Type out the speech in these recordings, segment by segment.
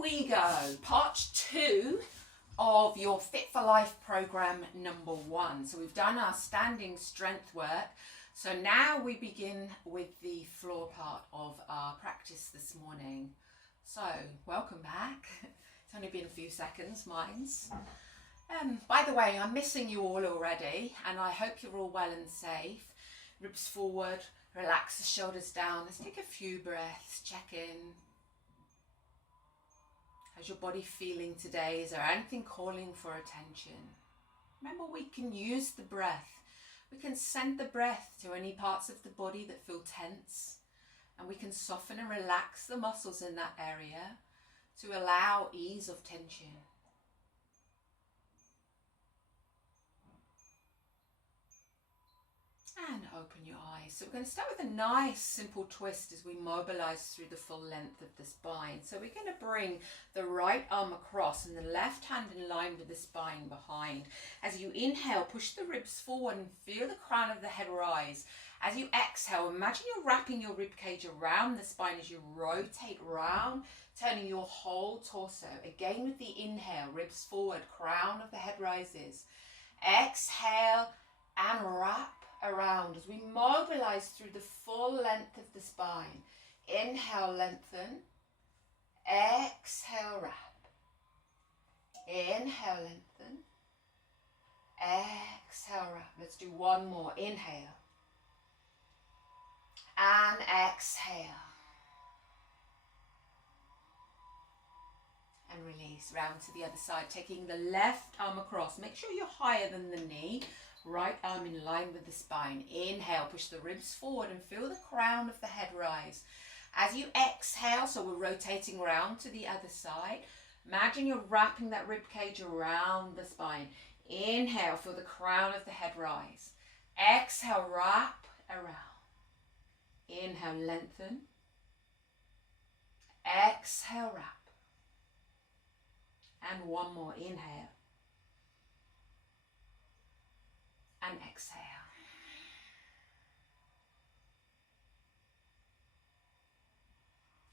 we go. Part 2 of your Fit for Life program number 1. So we've done our standing strength work. So now we begin with the floor part of our practice this morning. So welcome back. It's only been a few seconds, mine's. By the way, I'm missing you all already, and I hope you're all well and safe. Ribs forward, relax the shoulders down. Let's take a few breaths, check in. How's your body feeling today? Is there anything calling for attention? Remember, we can use the breath. We can send the breath to any parts of the body that feel tense, and we can soften and relax the muscles in that area to allow ease of tension. And open your eyes. So we're going to start with a nice simple twist as we mobilize through the full length of the spine. So we're going to bring the right arm across and the left hand in line with the spine behind. As you inhale, push the ribs forward and feel the crown of the head rise. As you exhale, imagine you're wrapping your rib cage around the spine as you rotate round, turning your whole torso. Again with the inhale, ribs forward, crown of the head rises. Exhale and wrap around as we mobilize through the full length of the spine. Inhale, lengthen. Exhale, wrap. Inhale, lengthen. Exhale, wrap. Let's do one more. Inhale. And exhale. And release. Round to the other side. Taking the left arm across. Make sure you're higher than the knee. Right arm in line with the spine. Inhale, push the ribs forward and feel the crown of the head rise. As you exhale, so we're rotating around to the other side. Imagine you're wrapping that rib cage around the spine. Inhale, feel the crown of the head rise. Exhale, wrap around. Inhale, lengthen. Exhale, wrap. And one more. Inhale. And exhale.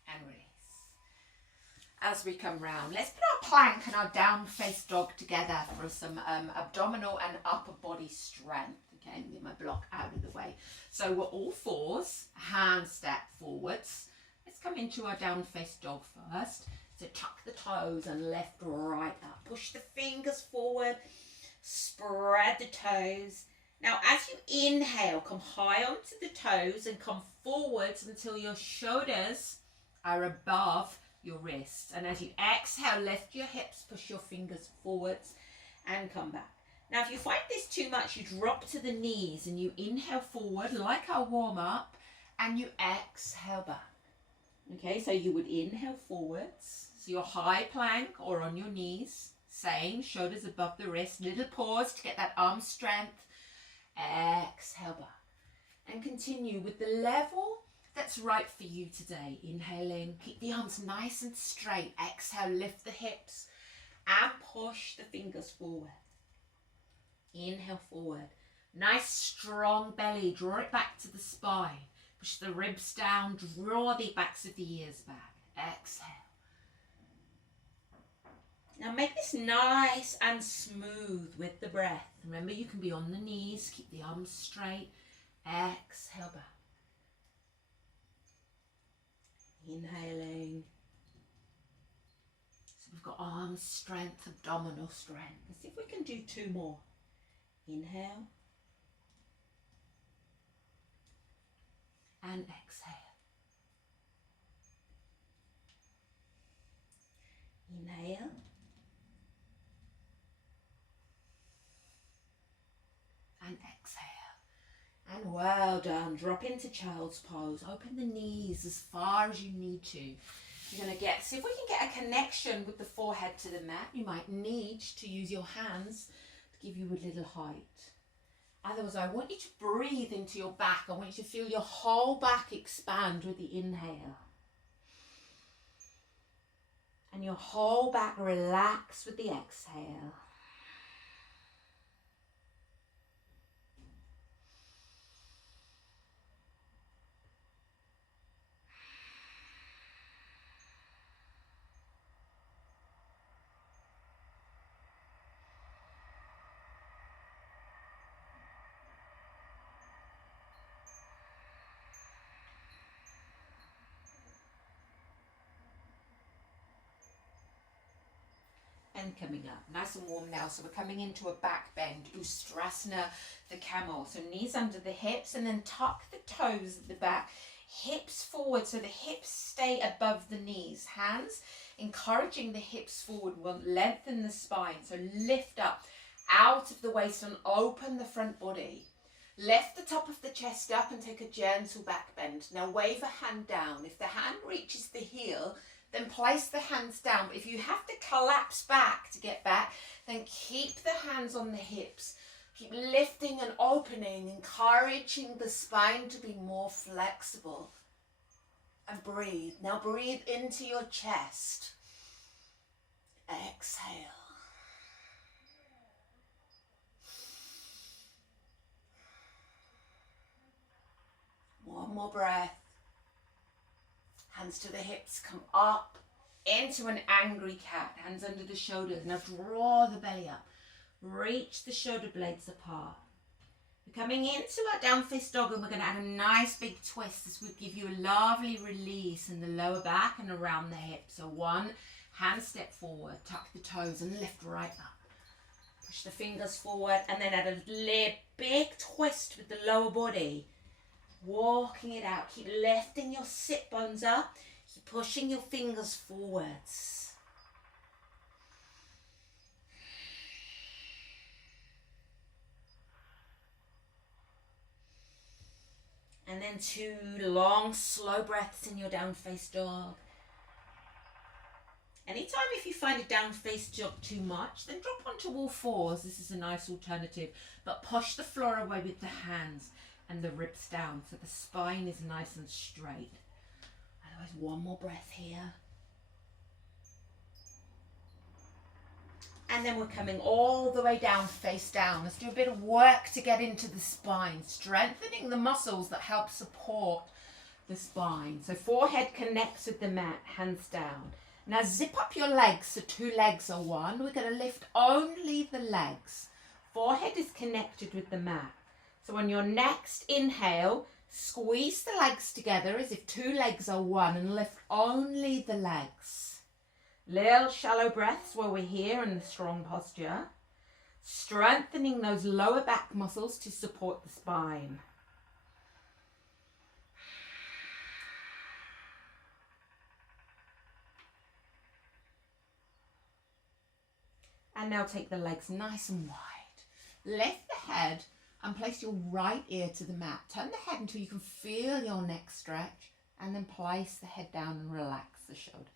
And release. As we come round, let's put our plank and our down face dog together for some abdominal and upper body strength. Okay, get my block out of the way. So we're all fours, hand step forwards. Let's come into our down face dog first. So tuck the toes and left, right up. Push the fingers forward. Spread the toes. Now as you inhale, come high onto the toes and come forwards until your shoulders are above your wrists. And as you exhale, lift your hips, push your fingers forwards and come back. Now if you find this too much, you drop to the knees and you inhale forward like our warm up and you exhale back. Okay, so you would inhale forwards. So you're high plank or on your knees. Same, shoulders above the wrist, little pause to get that arm strength. Exhale back. And continue with the level that's right for you today. Inhaling, keep the arms nice and straight. Exhale, lift the hips and push the fingers forward. Inhale forward. Nice strong belly, draw it back to the spine. Push the ribs down, draw the backs of the ears back. Exhale. Now make this nice and smooth with the breath. Remember, you can be on the knees, keep the arms straight. Exhale back. Inhaling. So we've got arm strength, abdominal strength. Let's see if we can do 2 more. Inhale. And exhale. Inhale. And exhale. And well done. Drop into child's pose. Open the knees as far as you need to. You're going to see if we can get a connection with the forehead to the mat. You might need to use your hands to give you a little height. Otherwise, I want you to breathe into your back. I want you to feel your whole back expand with the inhale. And your whole back relax with the exhale. and coming up. Nice and warm now. So we're coming into a back bend, Ustrasana, the camel. So knees under the hips and then tuck the toes at the back. Hips forward so the hips stay above the knees. Hands encouraging the hips forward will lengthen the spine. So lift up out of the waist and open the front body. Lift the top of the chest up and take a gentle back bend. Now wave a hand down. If the hand reaches the heel, then place the hands down. But if you have to collapse back to get back, then keep the hands on the hips. Keep lifting and opening, encouraging the spine to be more flexible. And breathe. Now breathe into your chest. Exhale. One more breath. Hands to the hips, come up into an angry cat. Hands under the shoulders. Now draw the belly up. Reach the shoulder blades apart. We're coming into our down faced dog and we're going to add a nice big twist. This would give you a lovely release in the lower back and around the hips. So one hand step forward, tuck the toes and lift right up. Push the fingers forward and then add a big twist with the lower body. Walking it out. Keep lifting your sit bones up. Keep pushing your fingers forwards. And then 2 long, slow breaths in your down face dog. Anytime if you find a down face dog too much, then drop onto all fours. This is a nice alternative. But push the floor away with the hands and the ribs down so the spine is nice and straight. Otherwise, one more breath here. And then we're coming all the way down, face down. Let's do a bit of work to get into the spine, strengthening the muscles that help support the spine. So forehead connects with the mat, hands down. Now zip up your legs, so 2 legs are one. We're going to lift only the legs. Forehead is connected with the mat. So on your next inhale, squeeze the legs together as if 2 legs are one and lift only the legs. Little shallow breaths while we're here in the strong posture. Strengthening those lower back muscles to support the spine. And now take the legs nice and wide. Lift the head and place your right ear to the mat. Turn the head until you can feel your neck stretch and then place the head down and relax the shoulders.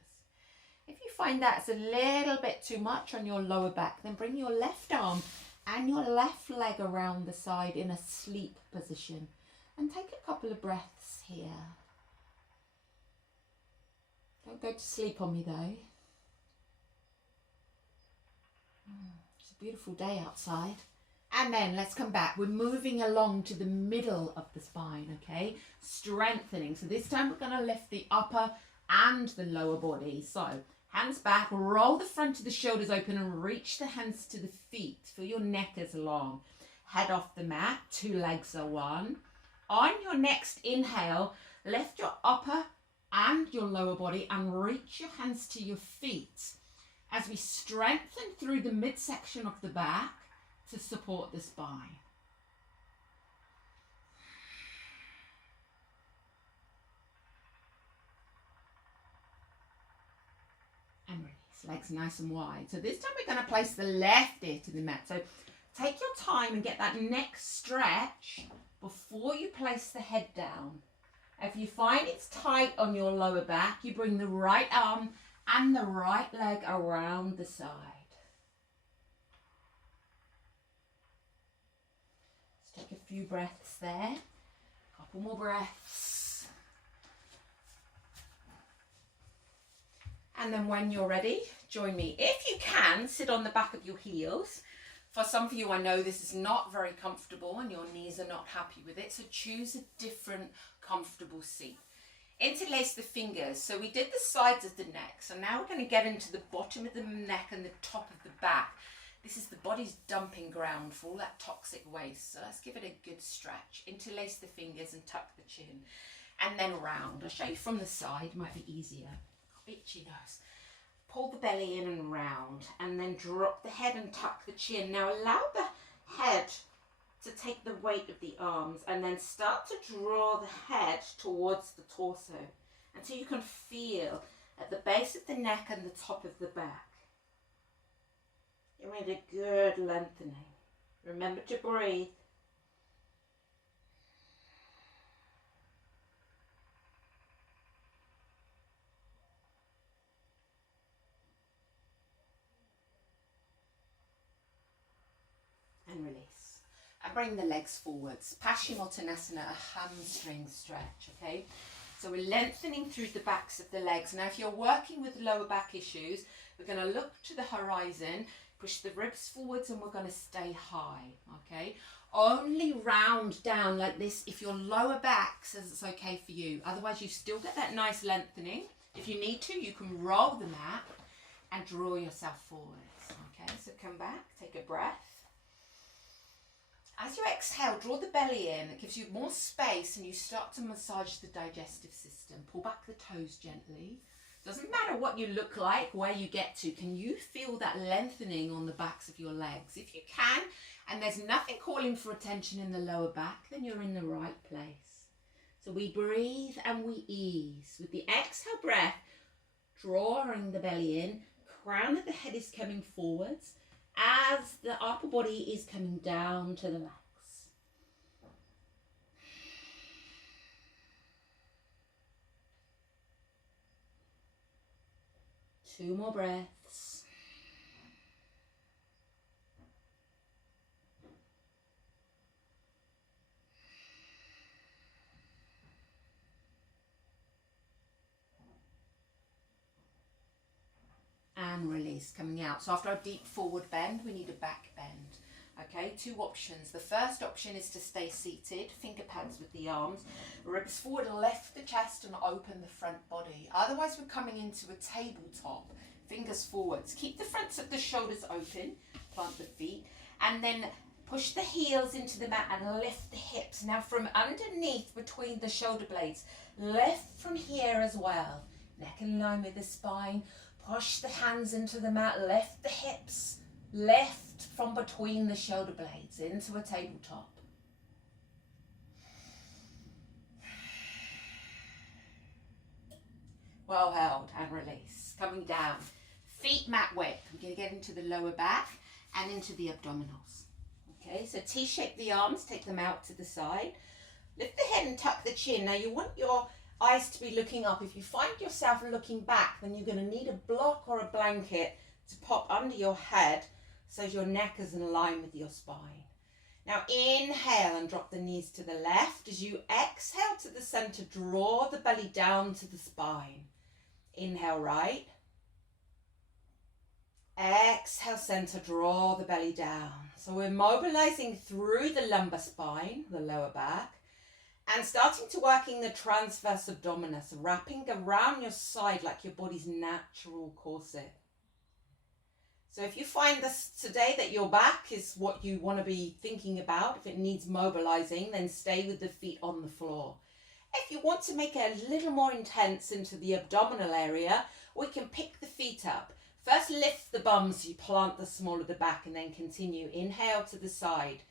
If you find that's a little bit too much on your lower back, then bring your left arm and your left leg around the side in a sleep position and take a couple of breaths here. Don't go to sleep on me though. It's a beautiful day outside. And then let's come back. We're moving along to the middle of the spine, okay? Strengthening. So this time we're going to lift the upper and the lower body. So hands back, roll the front of the shoulders open and reach the hands to the feet. Feel your neck is long. Head off the mat, 2 legs are one. On your next inhale, lift your upper and your lower body and reach your hands to your feet as we strengthen through the midsection of the back to support the spine. And release, legs nice and wide. So this time we're going to place the left ear to the mat. So take your time and get that neck stretch before you place the head down. If you find it's tight on your lower back, you bring the right arm and the right leg around the side. Let's take a few breaths there. Couple more breaths. And then when you're ready, join me. If you can, sit on the back of your heels. For some of you, I know this is not very comfortable and your knees are not happy with it, so choose a different comfortable seat. Interlace the fingers. So we did the sides of the neck, so now we're going to get into the bottom of the neck and the top of the back. This is the body's dumping ground for all that toxic waste, so let's give it a good stretch. Interlace the fingers and tuck the chin, and then round. I'll show you from the side, might be easier. Itchy nose. pull the belly in and round, and then drop the head and tuck the chin. Now allow the head to take the weight of the arms, and then start to draw the head towards the torso until you can feel at the base of the neck and the top of the back. You made a good lengthening. Remember to breathe. And release. And bring the legs forwards. Paschimottanasana, a hamstring stretch, okay? So we're lengthening through the backs of the legs. Now if you're working with lower back issues, we're going to look to the horizon, push the ribs forwards, and we're going to stay high, okay? Only round down like this if your lower back says it's okay for you. Otherwise you still get that nice lengthening. If you need to, you can roll the mat and draw yourself forwards, okay? So come back, take a breath. As you exhale, draw the belly in. It gives you more space and you start to massage the digestive system. Pull back the toes gently. Doesn't matter what you look like, where you get to. Can you feel that lengthening on the backs of your legs? If you can, and there's nothing calling for attention in the lower back, then you're in the right place. So we breathe and we ease. With the exhale breath, drawing the belly in, crown of the head is coming forwards, as the upper body is coming down to the legs. Two more breaths. And release, coming out. So after our deep forward bend, we need a back bend. Okay, two options. The first option is to stay seated, finger pads with the arms, ribs forward, lift the chest and open the front body. Otherwise we're coming into a tabletop, fingers forwards. Keep the fronts of the shoulders open, plant the feet, and then push the heels into the mat and lift the hips. Now from underneath between the shoulder blades, lift from here as well. Neck in line with the spine. Push the hands into the mat, lift the hips, lift from between the shoulder blades into a tabletop. Well held and release. Coming down, feet mat width. We're going to get into the lower back and into the abdominals. Okay, so T-shape the arms, take them out to the side. Lift the head and tuck the chin. Now you want your eyes to be looking up. If you find yourself looking back, then you're going to need a block or a blanket to pop under your head so your neck is in line with your spine. Now inhale and drop the knees to the left. As you exhale to the center, draw the belly down to the spine. Inhale right. Exhale center, draw the belly down. So we're mobilizing through the lumbar spine, the lower back, and starting to working the transverse abdominis, wrapping around your side like your body's natural corset. So if you find this today that your back is what you want to be thinking about, if it needs mobilizing, then stay with the feet on the floor. If you want to make it a little more intense into the abdominal area, we can pick the feet up. First lift the bum so you plant the small of the back and then continue. Inhale to the side.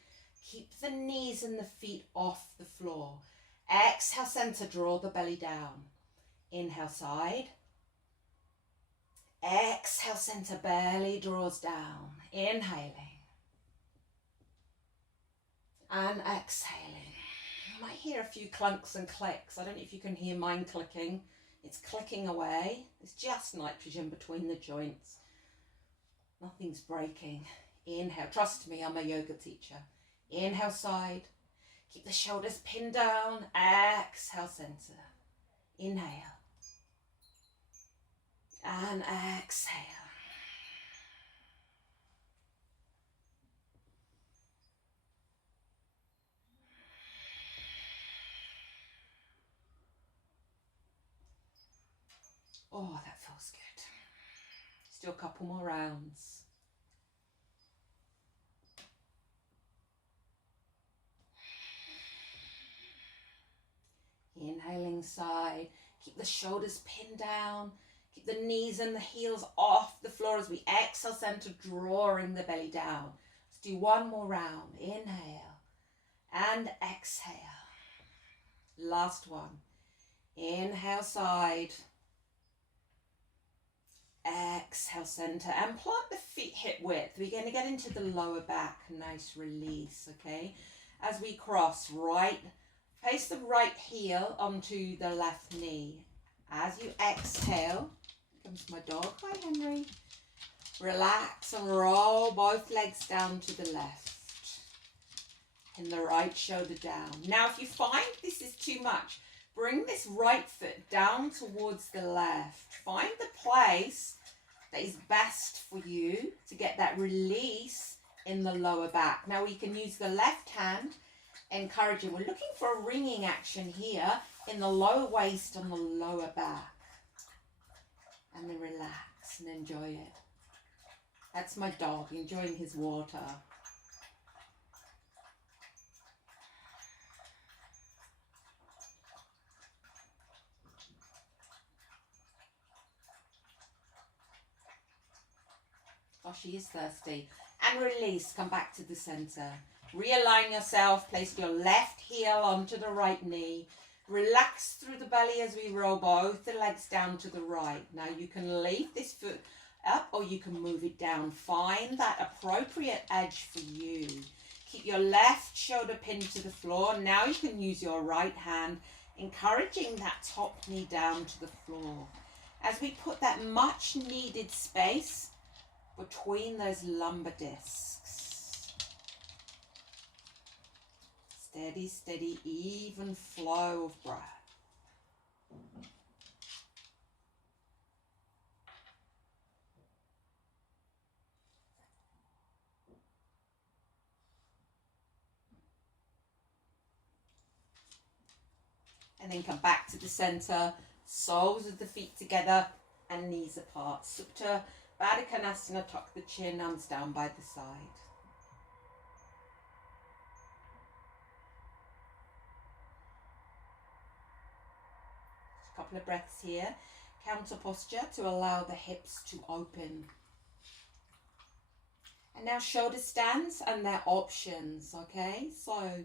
Keep the knees and the feet off the floor. Exhale center, draw the belly down. Inhale side. Exhale center, belly draws down. Inhaling. And exhaling. You might hear a few clunks and clicks. I don't know if you can hear mine clicking. It's clicking away. It's just nitrogen between the joints. Nothing's breaking. Inhale. Trust me, I'm a yoga teacher. Inhale side. Keep the shoulders pinned down. Exhale center. Inhale. And exhale. Oh, that feels good. Still a couple more rounds. Inhaling side, keep the shoulders pinned down. Keep the knees and the heels off the floor as we exhale, center, drawing the belly down. Let's do one more round. Inhale and exhale. Last one. Inhale, side. Exhale, center, and plant the feet hip width. We're going to get into the lower back. Nice release, okay? As we cross, place the right heel onto the left knee. As you exhale, comes my dog. Hi, Henry. Relax and roll both legs down to the left. And the right shoulder down. Now, if you find this is too much, bring this right foot down towards the left. Find the place that is best for you to get that release in the lower back. Now we can use the left hand, encouraging. We're looking for a ringing action here in the lower waist and the lower back. And then relax and enjoy it. That's my dog enjoying his water. Oh, she is thirsty. And release, come back to the center. Realign yourself, place your left heel onto the right knee. Relax through the belly as we roll both the legs down to the right. Now you can leave this foot up or you can move it down. Find that appropriate edge for you. Keep your left shoulder pinned to the floor. Now you can use your right hand, encouraging that top knee down to the floor. As we put that much needed space between those lumbar discs. Steady, steady, even flow of breath. And then come back to the center, soles of the feet together and knees apart. Supta Baddha Konasana, tuck the chin, arms down by the side. Just a couple of breaths here. Counter posture to allow the hips to open. And now shoulder stands and their options, okay? So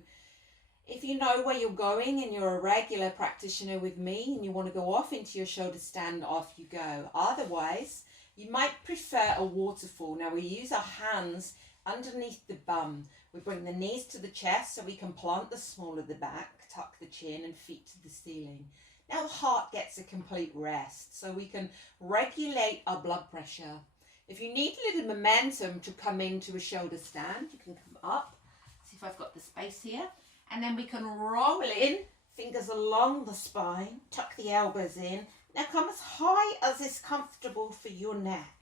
if you know where you're going and you're a regular practitioner with me and you want to go off into your shoulder stand, off you go. Otherwise, you might prefer a waterfall. Now we use our hands underneath the bum. We bring the knees to the chest so we can plant the small of the back, tuck the chin and feet to the ceiling. Now the heart gets a complete rest so we can regulate our blood pressure. If you need a little momentum to come into a shoulder stand, you can come up. See if I've got the space here. And then we can roll in, fingers along the spine, tuck the elbows in. Now come as high as is comfortable for your neck.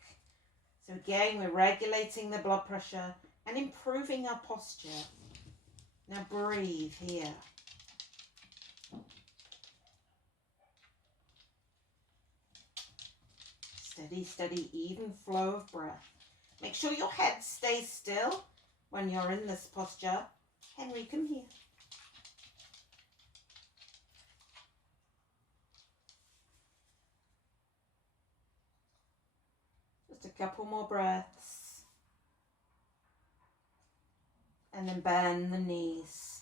So again, we're regulating the blood pressure and improving our posture. Now breathe here. Steady, steady, even flow of breath. Make sure your head stays still when you're in this posture. Henry, come here. Just a couple more breaths. And then bend the knees.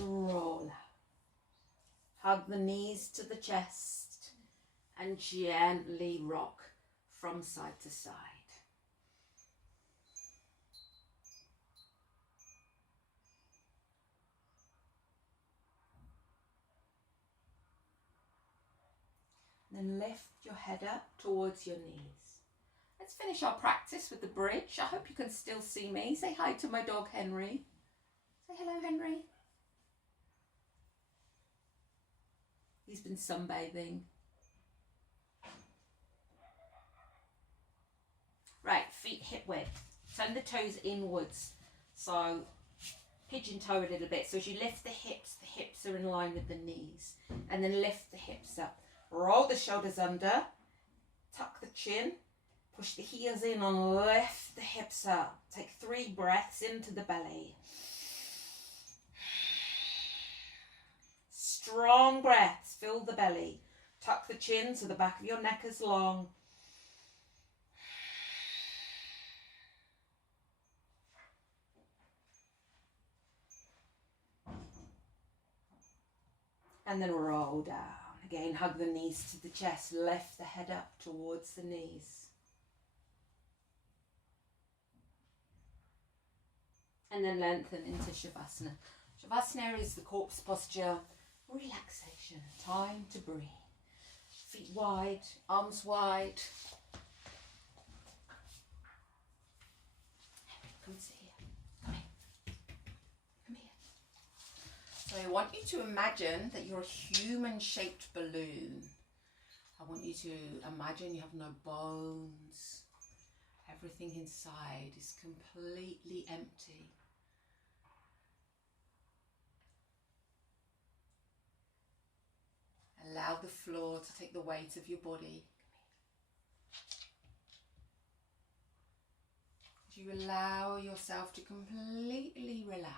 Roll. Hug the knees to the chest and gently rock from side to side. Then lift your head up towards your knees. Let's finish our practice with the bridge. I hope you can still see me. Say hi to my dog, Henry. Say hello, Henry. He's been sunbathing. Right, feet hip width. Send the toes inwards. So pigeon toe a little bit. So as you lift the hips are in line with the knees. And then lift the hips up. Roll the shoulders under, tuck the chin, push the heels in and lift the hips up. Take 3 breaths into the belly. Strong breaths, fill the belly. Tuck the chin so the back of your neck is long. And then roll down. Again, hug the knees to the chest. Lift the head up towards the knees. And then lengthen into Shavasana. Shavasana is the corpse posture. Relaxation. Time to breathe. Feet wide, arms wide. Come sit here. Come here. Come here. So I want you to imagine that you're a human-shaped balloon. I want you to imagine you have no bones. Everything inside is completely empty. Allow the floor to take the weight of your body. As you allow yourself to completely relax.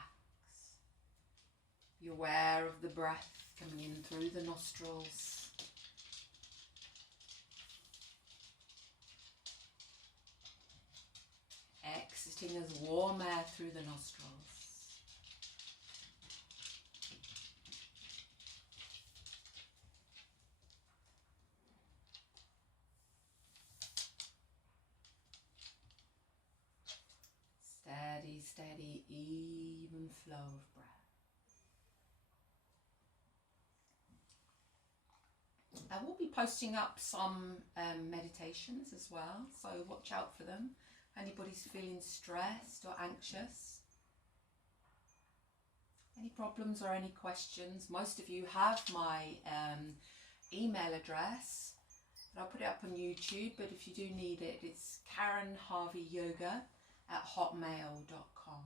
Be aware of the breath coming in through the nostrils. Exiting as warm air through the nostrils. Steady, steady, even flow of breath. I will be posting up some meditations as well, so watch out for them. Anybody's feeling stressed or anxious, any problems or any questions, most of you have my email address, but I'll put it up on YouTube, but if you do need it, it's KarenHarveyYoga@hotmail.com.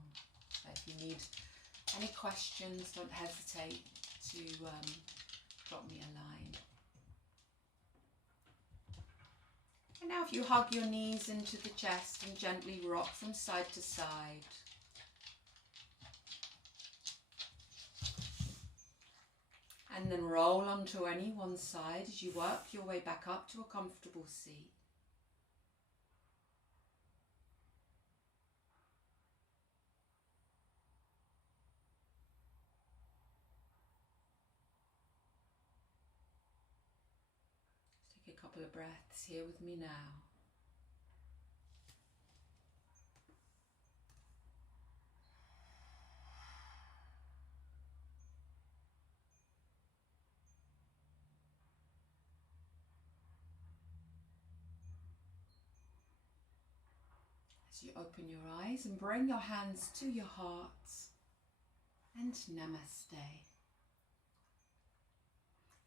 So if you need any questions, don't hesitate to drop me a line. And now if you hug your knees into the chest and gently rock from side to side. And then roll onto any one side as you work your way back up to a comfortable seat. Take a couple of breaths here with me now. As you open your eyes and bring your hands to your heart and namaste.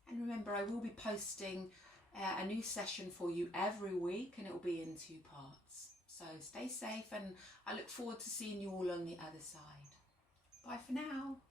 And remember, I will be posting a new session for you every week, and it will be in 2 parts. So stay safe, and I look forward to seeing you all on the other side. Bye for now.